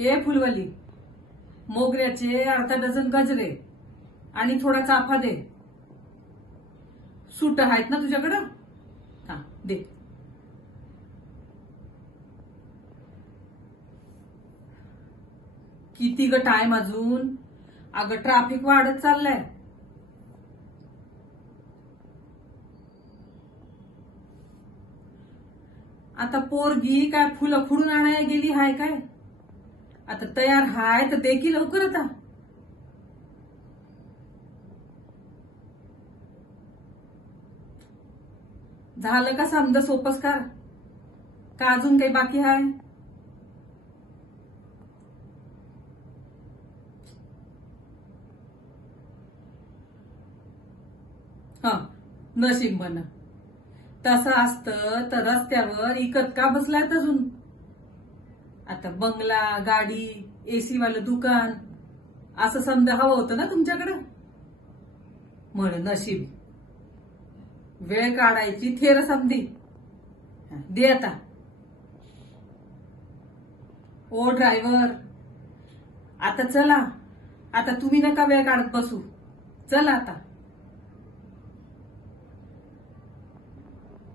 ए फुलवली, मोगऱ्याचे अर्धा डझन गजरे आणि थोडा चाफा दे. सूट आहेत ना तुझ्याकडं? हा दे. किती ग टाइम अजून? अगं ट्रॅफिक वाढत चाललंय. आता पोरगी काय फुलं खुडून आणायला गेली हाय काय? आता तयार हाय तर दे की लवकर आता. झालं का समजा सोपस्कार? का अजून काही बाकी हाय? हा नशीब म्हणा. तसं असतं तर रस्त्यावर इकत का बसलायत अजून? आता बंगला, गाडी, एसी वालं दुकान असं समजा हवं होतं ना तुमच्याकडे? म्हण नशीब. वेळ काढायची थेर समधी. दे आता. ओ ड्रायव्हर, आता चला. आता तुम्ही नका वेळ काढत बसू. चला आता.